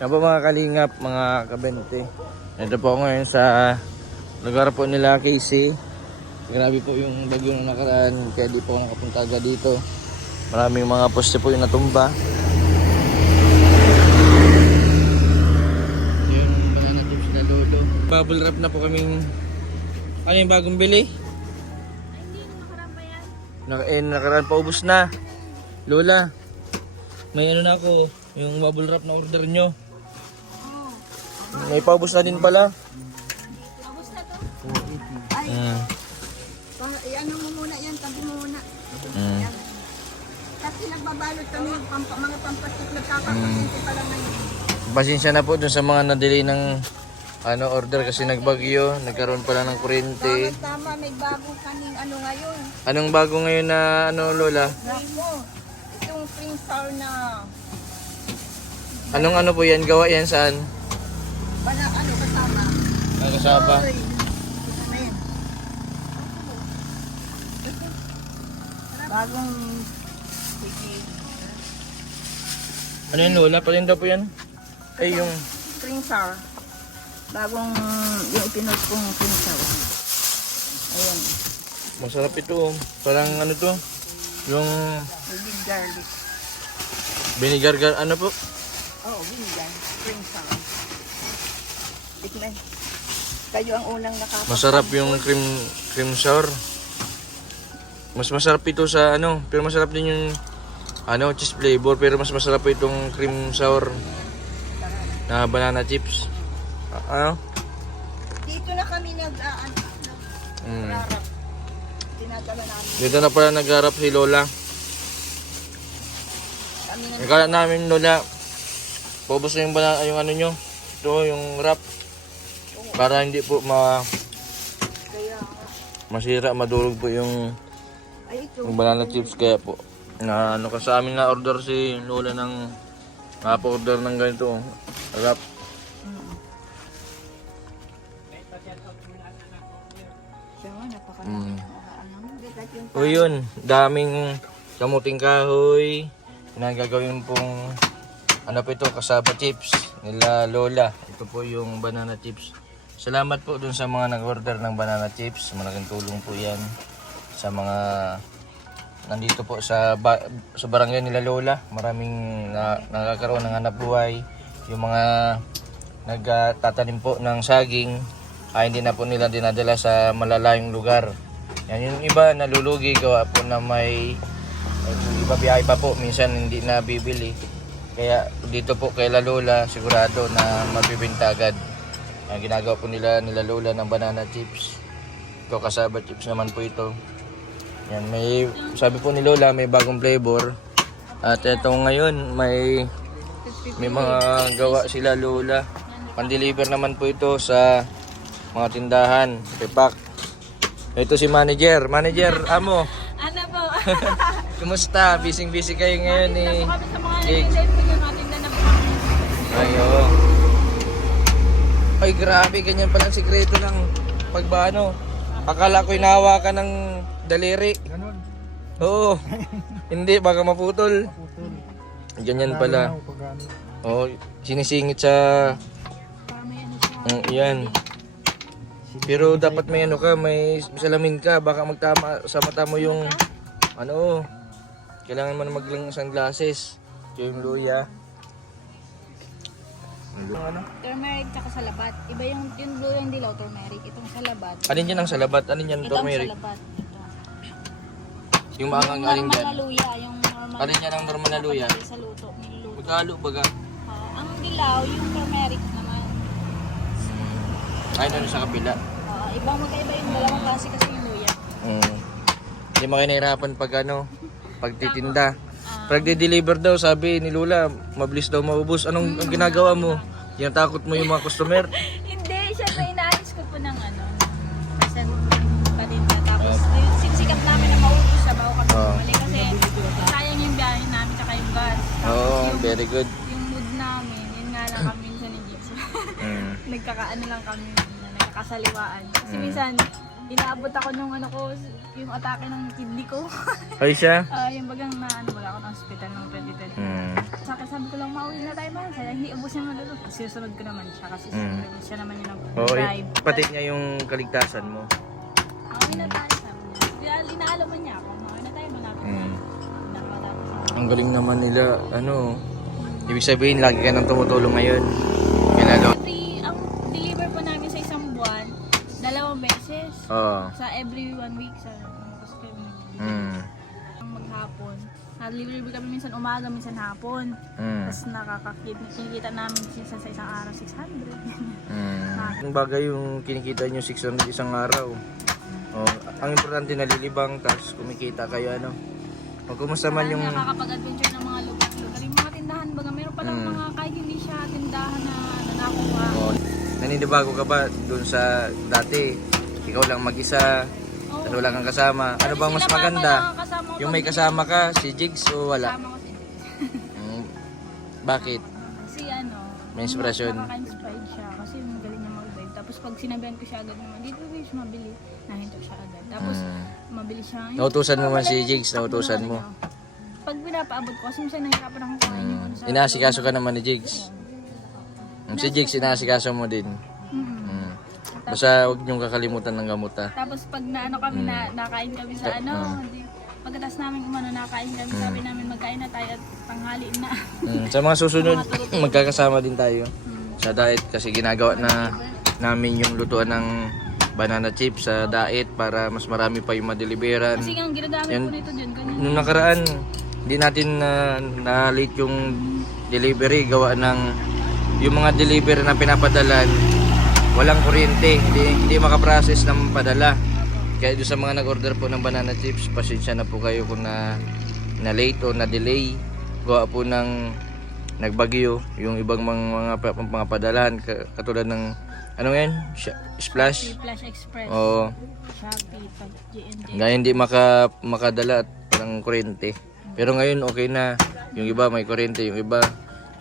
Yan po mga kalingap, mga kabente. Ito po ako ngayon sa lugar po nila Casey. Grabe po yung bagyo na nakaraan, kaya di po ako nakapunta agad dito. Maraming mga poste po yung natumba. Yung banana tips na lolo. Bubble wrap na po kaming... Ano yung bagong bili? Hindi, nakaraan pa yan. Nakaraan pa, ubos na. Lola, may ano na ako, yung bubble wrap na order nyo. May paubos na din pala. Tapos na to. Ay, ano mo muna yan, tabi mo muna. Yan. Kasi nagbabalot kami ng mga pampastik na kakapasinti pa lang ngayon. Pasensya na po dun sa mga na-delay ng order kasi nagbagyo, nagkaroon pala ng kuryente. Tama, may bago kaming ano ngayon. Anong bago ngayon na Lola? Ramo, itong spring sour na, Anong po yan? Gawa yan saan? ano kasama. Kasaba. Oy, ano yan? Bagong, sige, Ano yan Lola? Palinda po yan? Ay yung... spring sour. Bagong, yung ipinod kong spring sour. Ayan, Masarap ito. Parang ano to? Yung with garlic. vinegar ano po? Oo, vinegar, spring sour. Tikman. Kayo ang unang nakapagpapalito. Masarap yung cream sour. Mas masarap ito sa pero masarap din yung cheese flavor, pero mas masarap itong cream sour na banana chips. Dito na kami Mm. nag-rarap. Tinadala namin. Dito na pala nagharap si Lola. Kami na Akala namin Lola, paubos na yung banana, yung ano nyo. Ito, yung wrap. Para hindi po kaya, masira, madurog po yung banana chips. Kaya po, ka sa amin na order si Lola ng order ng ganito. Wrap. siya nga, napaka Mm. yung O yun, daming kamuting kahoy. Nagagawin pong po ito, kasaba chips nila Lola. Ito po yung banana chips. Salamat po dun sa mga nag-order ng banana chips. Malaking tulong po yan sa mga nandito po sa barangay nila Lola. Maraming nakakaroon ng hanap buhay. Yung mga nagtatanim po ng saging, hindi na po nila dinadala sa malalayong lugar. Yan, yung iba nalulugi gawa po na may iba biyahe pa po, minsan hindi na bibili. Kaya dito po kay La Lola sigurado na mabibenta agad. Ang ginagawa po nila Lola ng banana chips. Ito kasaba chips naman po ito. Yan, may sabi po ni Lola may bagong flavor. At ito ngayon may mga gawa sila Lola. Pan-deliver naman po ito sa mga tindahan, pipak. Ito si manager. Manager, amo. Ano po? Kumusta? Busy kayo ngayon eh. Kami sa mga Jake. nag-live natin na kami. Ayun. Ay grabe, ganyan palang sikreto ng pagbano. Akala ko hinahawakan ng daliri. Ganon. Oo. Hindi, baka maputol. Putol. Ganyan pala. Pag ano. Oo, sinisingit sa... Para may ano siya. Yan. Pero dapat may may salamin ka. Baka magtama sa mata mo yung... Kailangan mo na maglang sunglasses. Yung luya. Turmeric tsaka salabat. Iba yung blue yung dilaw, turmeric. Itong salabat. Alin yan ang salabat? Alin yan Ito ang turmeric? salabat. Ito. Yung maangang alin Normal dyan? na luya. Yung normal Alin yan ang normal na luya? Sa luto. Niluluto. Magkalo baga? Ang dilaw, yung turmeric naman. Ay, doon sa kabila. Ibang magkaiba yung dalawang klase kasi yung luya. Hindi mo kayo nahirapan pag titinda. Pag di-deliver daw, sabi ni Lola, mabilis daw maubos. Ang ginagawa mo? Yung takot mo yung mga customer? Hindi, syempre inaalis ko po ng percent paninda. Tapos sinisikap namin na maubos siya bago kami bumalik. Kasi sayang yung biyahe namin tsaka yung gas. Oo, very good. Yung mood namin, yun nga lang kami minsan ni Jitsu. Nagkakaano lang kami, nagkakasaliwaan. Kasi minsan, Inaabot ako nung ano ko, yung atake ng kidney ko. Ay siya? Yung bagang na ano baga ako ng hospital noong 2020. Hmm. Sabi ko lang mauwi na tayo ba? Kaya hindi ubos niya malulog. Sinusunod ko naman siya kasi siya naman yung Oo, nag-drive. pati niya yung kaligtasan mo. Mauwi na tayo sabi niya. Kaya inaalaman niya ako. Mauwi na tayo malapit na. Napatapos. Ang galing naman nila, ano, ibig sabihin lagi ka nang tumutulong ngayon. Kilala. Ang deliver po namin sa isang buwan, 2 beses. Oo. Sa every 1 week sa kasi maghapon. Na-deliver kami minsan umaga, minsan hapon. Tapos kinikita namin sa isang araw 600. Ang bagay yung kinikita nyo 600 isang araw. Oh, ang importante nalilibang, tapos kumikita kayo ano. O, kumusta man yung... Nakakapag-adventure ng mga lugar-lugar. Yung mga tindahan baga, meron palang mga kahit hindi siya tindahan na nakuha. Oh, naninibago ka ba dun sa dati? Ikaw lang mag-isa, dalawa lang ang kasama. Ano bang mas maganda? Yung may kasama ka, si Jigs o wala? Kasama ko si Bakit? Kasi ano, May inspirasyon. nakaka-inspired siya kasi yung galing niya mag-drive. Tapos pag sinabihan ko siya agad naman, dito guys, mabili. Nahinto siya agad. Tapos mabili siya. Nautusan mo man si Jigs, nautusan mo. Pag pinapaabot ko, kasi minsan nahirapan akong kumain yung ano sa... Inaasikaso ka naman ni Jigs. Si Jigs, inaasikaso mo din. Basta huwag niyong kakalimutan ng gamot ha. Tapos pag naano kami, nakain kami sa ano, pagkatapos namin umano, nakain kami, sabi namin magkain na tayo at tanghaliin na. Sa mga susunod, magkakasama din tayo sa diet kasi ginagawa na namin yung lutuan ng banana chips sa diet para mas marami pa yung madeliveran. Kasi ang ginagamit ko nito dyan, ganyan. Nung nakaraan, hindi natin na-late yung delivery gawa ng yung mga delivery na pinapadalan walang kuryente, hindi makaprocess ng padala. Kaya doon sa mga nag-order po ng banana chips, pasensya na po kayo kung na late o na delay. Gawa po ng nagbagyo yung ibang mga padalan katulad ng ano yan? Splash. Flash Express. Oo. Shopee, pag J&J. Ngayon hindi makadala at ng kuryente. Pero ngayon okay na. Yung iba may kuryente, yung iba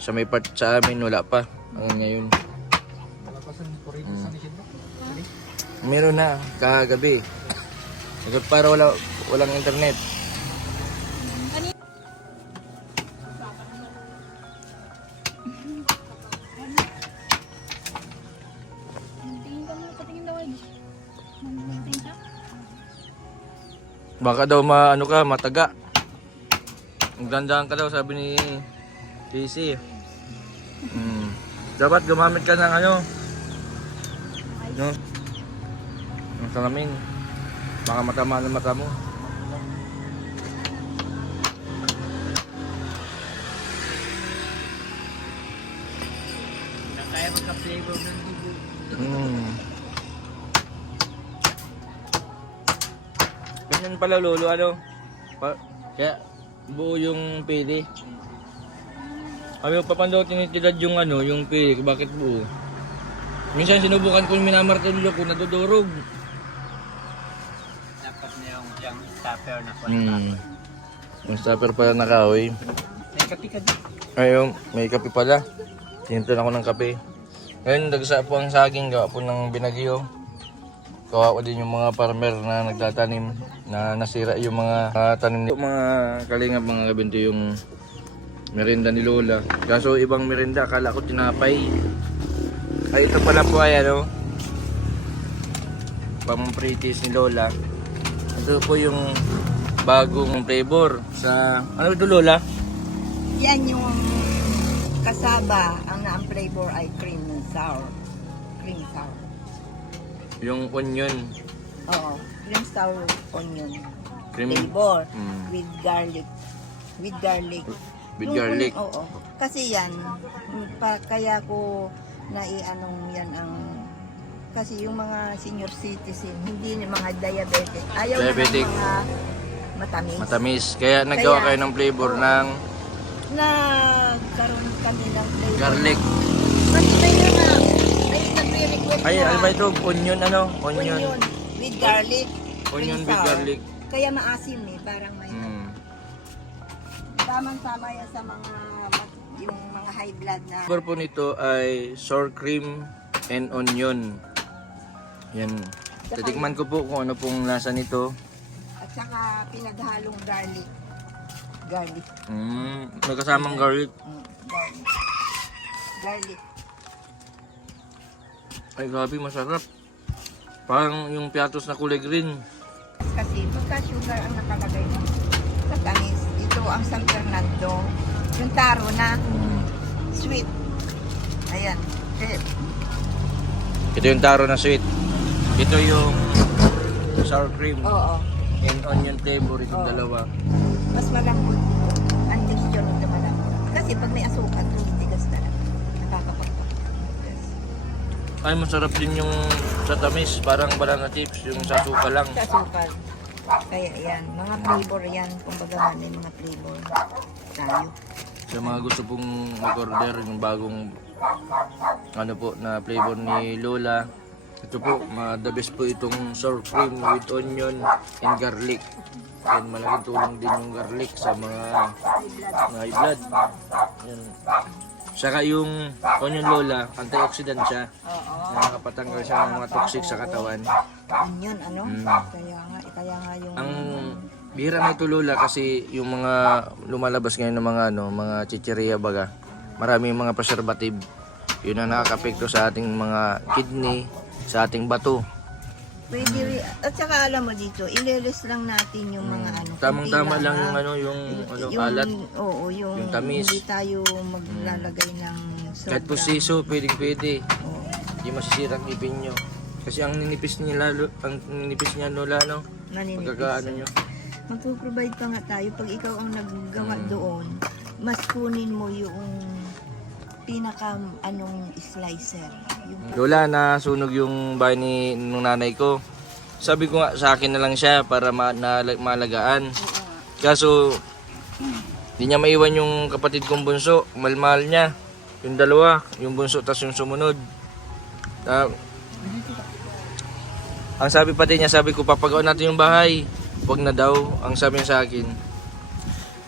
sa may part sa amin wala pa. Ngayon. Meron na kagabi. Para walang internet. Tingin ka muna, patingin daw ay. Tingin ka? Baka daw mataga. Ang gandaan ka daw sabi ni Casey. Dapat gumamit ka ng ano? No? Ang salamin. Baka matama ng mata mo. Kaya magka-flavor ng dugo. Ganyan pala lolo ano? Kaya buo yung pili. Kami papandaw tinitilad yung ano, yung pili. Bakit buo? Minsan sinubukan ko yung minamartilyo ko, nadudurog. Dapat na yung stopper na po. Yung stopper pala na kahoy. May kape ka din. Ayun, may kape pala. Tinintun ako ng kape. Ngayon, dagsa po ang saging, gawa po ng binagyo. Gawa ko din yung mga farmer na nagtatanim, na nasira yung mga tanim nila. Mga kalingap, mga kabinto yung merinda ni Lola. Kaso ibang merinda, akala ko tinapay. Ay, ito pala po ay ano, pang-pretties ni Lola. Ito po yung bagong flavor sa, ano ito Lola? Yan yung kasaba. Ang naang flavor ay cream sour. Cream sour. Yung onion. Oo. Cream sour onion. Cream, Flavor. With garlic. With garlic. with garlic. Oo. Kasi yan, kaya ko naianong yan ang kasi yung mga senior citizen, hindi yung mga diabetic. Ayaw Diabetic. na ng mga matamis. Matamis. Kaya naggawa kayo ng flavor ng Nagkaroon kami ng flavor. garlic. Kasi may nagre-request Ay, na ano ba ito? Onion ano? Onion. onion with garlic. Onion cream with sour. garlic. Kaya maasim parang may tamang-tama yan sa yung mga high blood na Flavor po nito ay sour cream and onion. Yan. Titikman ko po kung ano pong lasa nito. At saka pinaghalong garlic. Garlic. May kasamang garlic. Garlic. Garlic. Ay, grabe, masarap. Parang yung piatos na kulay green. Kasi pagka sugar ang nakalagay mo sa tamis, ito ang San Fernando. Yung taro na sweet. Ayan. Ito yung taro na sweet. Ito yung sour cream Oo. and onion flavor. Itong Oo. dalawa. Mas malambot. Ang texture nito malambot. Kasi pag may asukal, tumitigas talaga. Nakakapagpapatigas. Ay, masarap din yung sa tamis. Parang banana chips. Yung sa suka lang. Sa asukal. Kaya yan. Mga flavor yan. Kumbaga may mga flavor tayo. Sa mga gusto pong mag-order yung bagong ano po na flavor ni Lola. Ito po, the best po itong sour cream with onion and garlic. Yan, malaking tulong din yung garlic sa mga high blood. Yan. Saka yung onion Lola, antioxidant siya. Oo. Nakakapatanggal siya ng mga toxic sa katawan. Yun, ano? Kaya nga yung... Ang bihira na ito Lola kasi yung mga lumalabas ngayon ng mga chicheria baga. Maraming mga preservative. Yun ang nakakapekto sa ating mga kidney, sa ating bato. Pwede at saka alam mo dito, ililis lang natin yung mga ano. Tamang-tama kunti lang yung ah. yung Yung- alat. Oo, yung tamis. hindi tayo maglalagay ng sobra. Kahit pusiso, pwede. Oo. Hindi masisira ang ipin nyo. Kasi ang ninipis niya Lola, no? Naninipis. Pagkakaano nyo. Magpo-provide pa nga tayo. Pag ikaw ang naggawa doon, mas kunin mo yung pinaka slicer. Yung Lola, nasunog yung bahay nung nanay ko. Sabi ko nga sa akin na lang siya para malagaan. Kaso, di niya maiwan yung kapatid kong bunso. Malmahal niya. Yung dalawa, yung bunso tas yung sumunod. Ang sabi pati niya, sabi ko papagawa natin yung bahay. Huwag na daw. Ang sabi niya sa akin,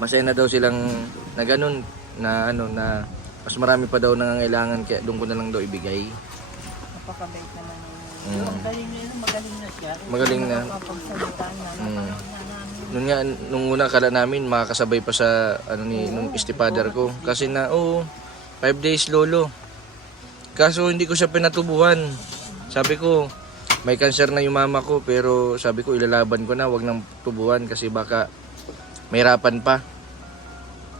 masaya na daw silang na ganun, na na mas marami pa daw nangangailangan kaya doon ko na lang daw ibigay. napakabait naman Magaling na siya. Magaling na. Kapagsalita na. Noon nga, nung una akala namin makakasabay pa sa nung istipadar ko. Kasi 5 days lolo. Kaso hindi ko siya pinatubuhan. Sabi ko, may cancer na yung mama ko pero sabi ko ilalaban ko na, wag nang tubuhan kasi baka mahirapan pa.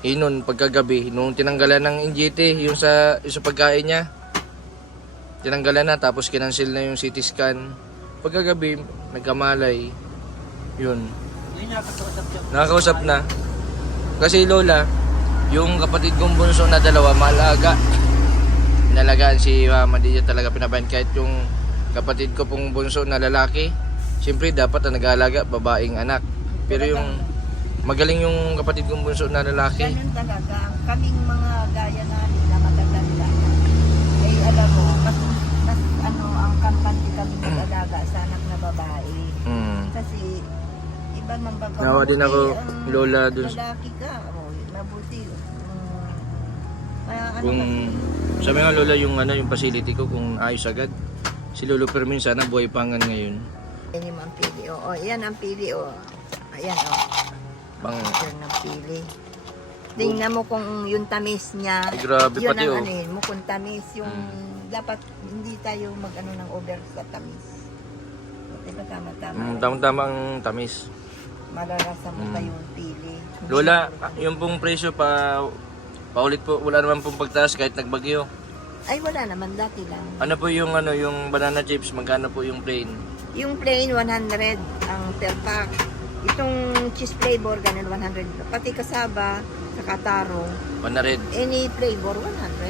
Noon pagkagabi, nung tinanggalan ng NGT, yung sa pagkain niya, tinanggalan na tapos kinancel na yung CT scan. Pagkagabi, nagkamalay. Yun. Hindi nakakausap siya. Nakakausap na. Kasi Lola, yung kapatid kong bunso na dalawa, maalaga. Inalagaan si mama, di niya talaga pinabayan. Kahit yung kapatid ko pong bunso na lalaki, siyempre dapat ang nag-aalaga, babaeng anak. Pero yung magaling yung kapatid kong bunso na lalaki. Ganun talaga. Kaming mga gaya namin na matatanda. Ay alam mo, mas ang kampante kami nag-alaga sa anak na babae. Kasi iba man baga. Nawa din ako, Lola, dun. Lalaki ka. Mabuti. Kaya Kung sabi nga Lola, yung facility ko kung ayos agad. Si Lolo Fermin sana buhay pangan ngayon. yan yung ang pili. O, yan ang pili. O. Ayan o. Bang, Yan ang pili. Tingnan mo kung yung tamis niya. ay, grabe Yun pati ang oh. anuhin mo kung tamis. Yung dapat hindi tayo ng over sa tamis. Diba tama-tama? Tamang-tama ang tamis. Malarasa mo pa yung pili. Lola, yung pong presyo paulit po, wala naman pong pagtaas kahit nagbagyo. Ay wala naman, dati lang. Ano po yung yung banana chips, magkano po yung plain? Yung plain 100 ang per pack. Itong cheese flavor ganun 100. Pati kasaba sa kataro, 100. any flavor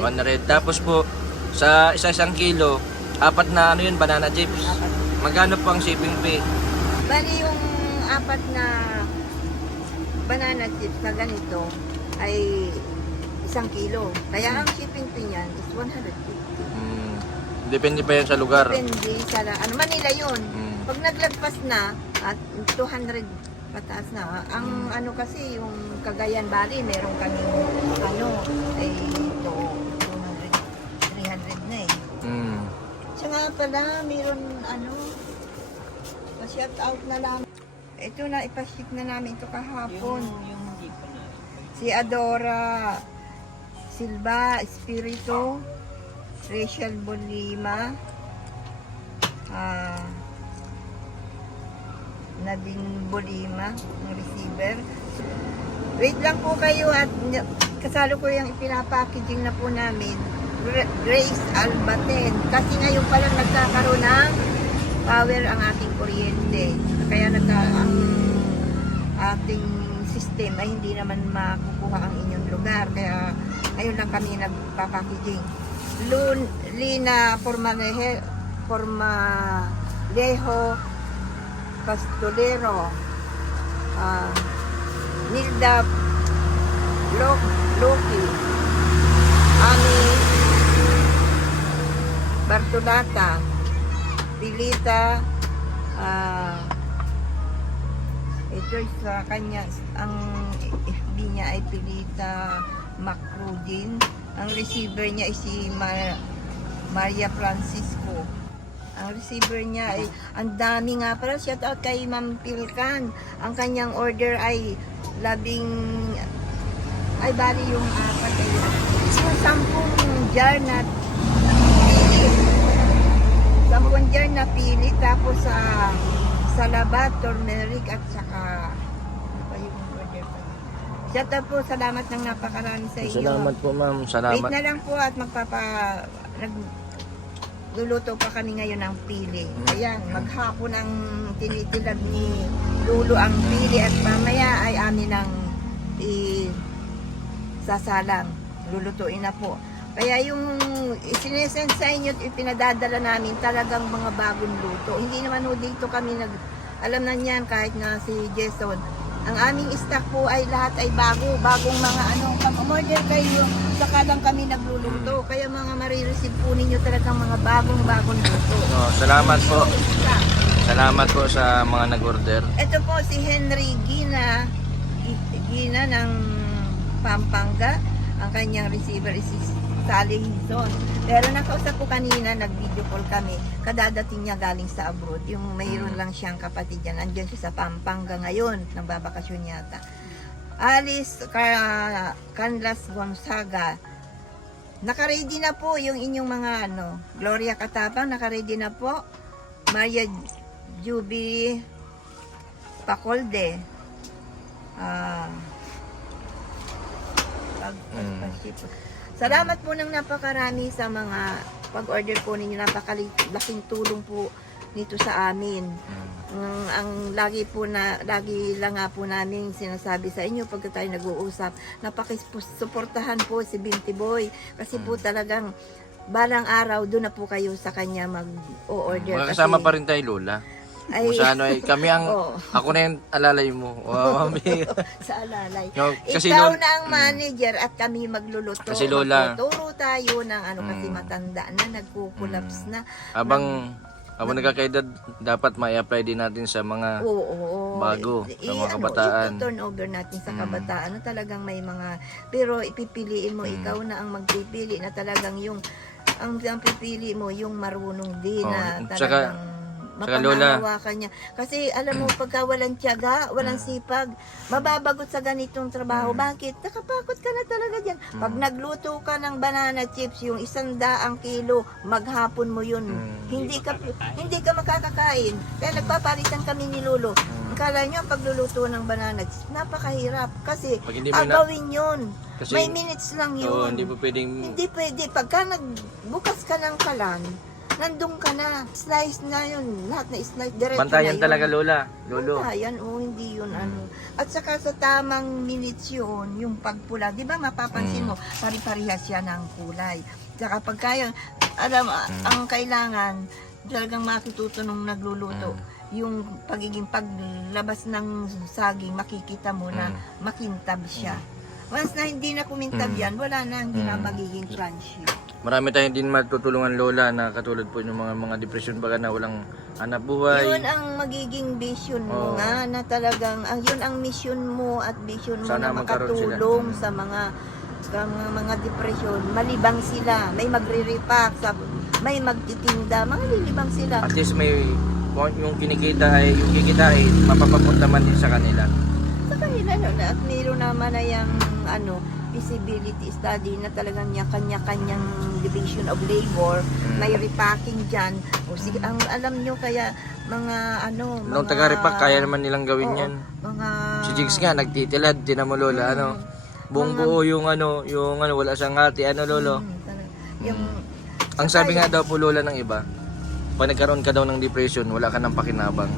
100. 100. Tapos po, sa isang kilo, 4 na yun, banana chips. Apat. Magkano po ang shipping fee? Bali yung 4 na banana chips na ganito ay 1 kilo. Kaya ang shipping fee niyan is 150. Depende pa yan sa lugar. Depende sa Manila yun. Mm. Pag naglagpas na at 200 pataas na. Ang ano kasi yung Cagayan Valley, meron kaming ay ito 200 300 na eh. Mm. Siya nga pala, meron shout out na lang. Ito na, ipaship na namin ito kahapon. Yung hindi pa na. Si Adora Silva Espiritu, Rachel Bolima, Nadine Bolima, ang receiver. Wait lang po kayo at kasalo ko yung ipinapackaging na po namin. Grace Albaten. Kasi ngayon pa lang nagkakaroon ng power ang ating kuryente. Kaya ang ating system ay hindi naman makukuha ang inyong lugar. Kaya ngayon lang kami nagpapackaging. Lina Formalejo Castolero, Nilda Loki, Ami Bartolata, Pilita, ito sa kanya, ang FB niya ay Pilita Macrudin. Ang receiver niya ay si Maria Francisco. Ang receiver niya ay, ang dami nga pala, shout out kay Ma'am Pilkan. Ang kanyang order ay bali yung 10 jar na pili. 10 jar na pili, tapos sa labat, turmeric at saka ano pa yung order pa. Shout out po, salamat ng napakarami sa inyo. Salamat po, ma'am. Wait Salamat. na lang po at luluto pa kami ngayon ng pili. Ayan, maghapon ang tinitilag ni Lulu ang pili at mamaya ay amin ang sasalang. Lulutuin na po. Kaya yung isinesend sa inyo, ipinadadala namin talagang mga bagong luto. Hindi naman ho dito kami alam na niyan kahit na si Jason. Ang aming stock po ay lahat ay bagong mga pag-order kayo, saka lang kami nagluluto. Kaya mga marireceive po ninyo talagang mga bagong luto. Salamat po. Salamat po sa mga nag-order. Ito po si Henry Gina ng Pampanga. Ang kanyang receiver is Sally Hizon. Pero nakausap ko kanina, nag-video call kami. Kadadating niya galing sa abroad. Yung mayroon lang siyang kapatid yan. Andiyan siya sa Pampanga ngayon. Nagbabakasyon yata. Alice Canlas Gonzaga. Nakaready na po yung inyong mga Gloria Katabang, nakaready na po. Maria Juby Pacolde. Salamat po ng napakarami sa mga pag-order po ninyo. Napakalaking tulong po nito sa amin. Ang lagi lang nga po namin sinasabi sa inyo pag tayo nag-uusap, napakisuportahan po si Binti Boy. Kasi po talagang balang araw doon na po kayo sa kanya mag-order. Makakasama pa rin tayo, Lola. Kung sa kami ang, ako na yung alalay mo. Mami. Sa alalay. No, kasi Ikaw na ang manager at kami magluluto. Kasi Lola, magtuturo tayo ng kasi matanda na, nagkukulaps na. Habang nagkakaedad, dapat ma-apply din natin sa mga bago, sa mga kabataan. I-turn over natin sa kabataan na talagang may mga, pero ipipiliin mo, ikaw na ang magpipili na talagang ang pipili mo, yung marunong din na talagang mapanghahawakan niya. Kasi alam mo, pagka walang tiyaga, walang sipag, mababagot sa ganitong trabaho. Bakit? Nakapakot ka na talaga dyan. Pag nagluto ka ng banana chips, yung 100 kilo, maghapon mo yun. Hindi ka makakakain. Kaya nagpapalitan kami ni Lolo. Akala nyo, pagluluto ng banana chips, napakahirap. Kasi gawin yun. May minutes lang yun. Hindi po pwedeng... Hindi pwede. Pagka nagbukas ka ng kalan, nandun ka na. Slice na yun. Lahat na slice. Diretso Bantayan na yun. talaga, Lolo. Bantayan, hindi yun At saka sa tamang minutes yun, yung pagpula. Di ba mapapansin mo, pari-parihas siya ng kulay. Saka pagka yun, ang kailangan, talagang makituto nung nagluluto. Yung pagiging paglabas ng saging, makikita mo na makintab siya. Once na hindi na kumintab yan, wala na, hindi na magiging crunchy. Marami tayong din matutulungan, Lola, na katulad po yung mga depresyon baga na walang hanap buhay. Yun ang magiging vision mo nga, na talagang, yun ang mission mo at vision mo Sana na magkaroon makatulong sa mga depresyon. Malibang sila, may magre-repack, may magtitinda, mga lilibang sila. At least may kung yung kinikita ay, yung kikitain, mapapapunta man din sa kanila. Sa kanila no, at mayroon naman na yung feasibility study na talagang niya kanya-kanyang division of labor, may repacking dyan. O sige, ang alam nyo kaya mga Nung taga-repack, kaya naman nilang gawin oo, yan. mga Si Jigs nga, nagtitilad, tinan mo Lola, buong buo yung wala siyang ate, Lolo. talaga, yung Ang sabi nga daw po Lola ng iba, pag nagkaroon ka daw ng depression, wala ka ng pakinabang.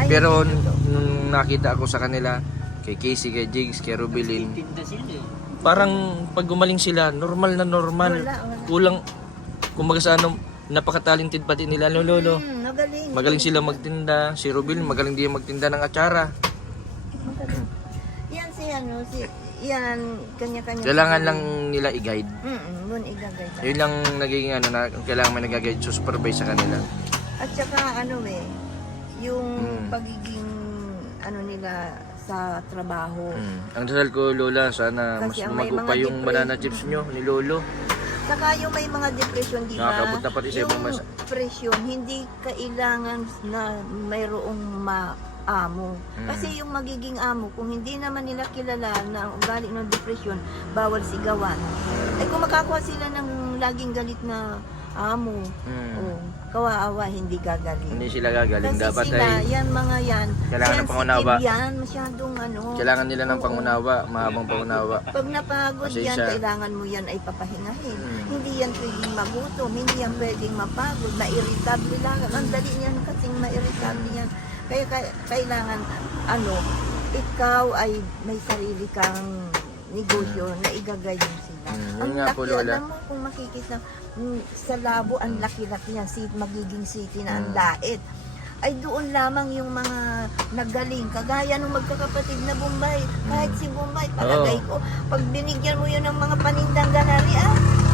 ay, Pero hindi totoo. nung nakita ako sa kanila, kay Casey, kay Jigs, kay Rubilin, Tinda sila eh. parang pag gumaling sila, normal na normal. Wala. Kulang, kumbaga sa napaka-talented pati nila, Lolo. Magaling. Magaling sila magtinda. Si Rubilin, magaling din magtinda ng atsara. Magaling. Yan yan, kanya-kanya. Kailangan lang nila i-guide. Yun igagay ka. Yun lang nagiging na kailangan may nag-guide, supervise sa kanila. At saka yung Mm. pagiging nila sa trabaho. Ang dasal ko, Lola, sana mas Kasi ang may lumago mga pa yung depression. banana chips nyo ni Lolo. Saka yung may mga depression, di ba? Nakakabot na pati sa ibang bansa. Yung depression, hindi kailangan na mayroong amo. Kasi yung magiging amo, kung hindi naman nila kilala na ang ugali ng depression, bawal sigawan. Ay kung makakuha sila ng laging galit na amo, kawaawa, hindi gagaling. Hindi sila gagaling. Kasi Dapat sila, ay yan mga yan, Kailangan ng sensitive pangunawa. yan, masyadong kailangan nila ng Oo. pangunawa, mahabang pangunawa. Pag napagod Kasi yan, siya- kailangan mo yan ay papahingahin. Mm. Hindi yan pwedeng magutom, hindi yan pwedeng mapagod, ma-irritable lang. Ang dali niyan kasing ma-irritable yan. Kaya kailangan, ikaw ay may sarili kang negosyo na igagay mo sila. Yun Ang nga laki, po, Lola. alam mo kung makikita sa labo, ang laki-laki yan, magiging city na ang lait. Ay doon lamang yung mga nagaling, kagaya ng magkakapatid na Bombay. Kahit si Bombay, palagay ko, pag binigyan mo yun ng mga panindang ganari,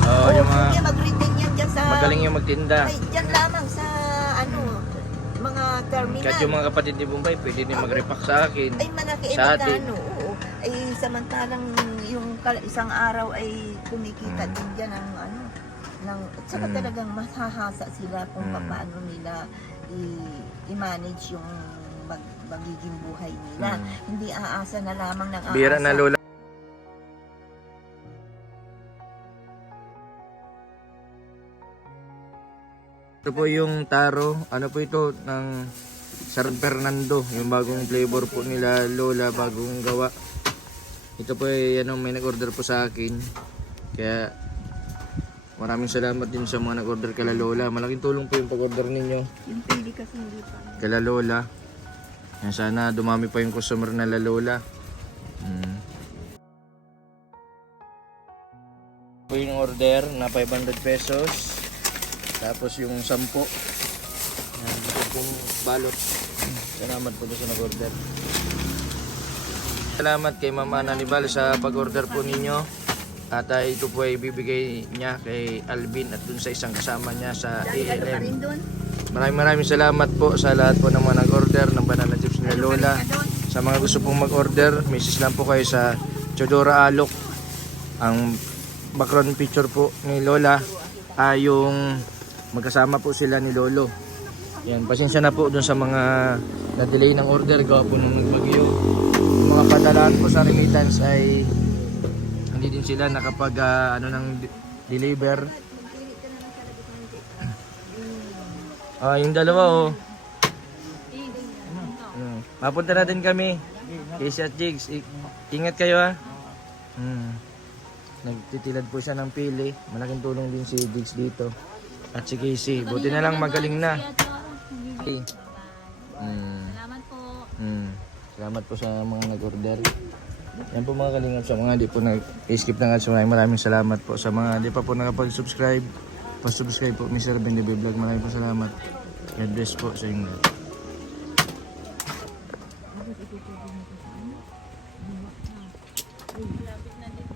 Oo, yung mga sige, mag-retain yan dyan sa, magaling yung magtinda. ay, dyan lamang sa, mga terminal. Kahit yung mga kapatid ni Bombay, pwede din mag-repack sa akin. Ay, malaki, Sa atin. magkano, oo. Ay, samantalang yung isang araw ay kumikita din dyan ng, at saka talagang mahahasa sila kung paano nila i-manage yung magiging buhay nila. Hindi aasa na lamang ng aasa. Bira na Lola. Ito po yung taro. Ano po ito? Ng San Fernando. Yung bagong flavor po nila Lola. Bagong gawa. Ito po ay may nag-order po sa akin. Kaya maraming salamat din sa mga nag-order kala Lola. Malaking tulong po yung pag-order ninyo Yung pili kasi hindi pa. kala Lola. Yan, sana dumami pa yung customer na la Lola. Po yung order na 500 pesos. Tapos yung 10. Yan, ito pong balot. Salamat po sa nag-order. Salamat kay Mama Nanibal sa pag-order po ninyo. At ito po ay bibigay niya kay Alvin at dun sa isang kasama niya sa Dahil ano pa ALM. rin doon? Maraming salamat po sa lahat po ng mga nag-order ng banana chips ni Lola. Ano doon? Sa mga gusto pong mag-order, message lang po kayo sa Chodora Alok. Ang background picture po ni Lola ay yung magkasama po sila ni Lolo. Yan, pasensya na po dun sa mga na-delay ng order gawa po nung nagbagyo. Yung mga padalaan po sa remittance ay hindi din sila nakapag deliver. Yung dalawa mapunta na din kami. Casey at Jigs, ingat kayo ha. Nagtitilad po siya ng pili. Malaking tulong din si Jigs dito. At si Casey, buti na lang magaling na. Salamat po. Salamat po sa mga nag-order. Yan po mga kalingap, sa mga di po nag-skip ng ads. Maraming salamat po sa mga di pa po nakapag-subscribe. Pa-subscribe po Mr. Bendebi Vlog. Maraming po salamat. God bless po sa inyo. Malapit na din.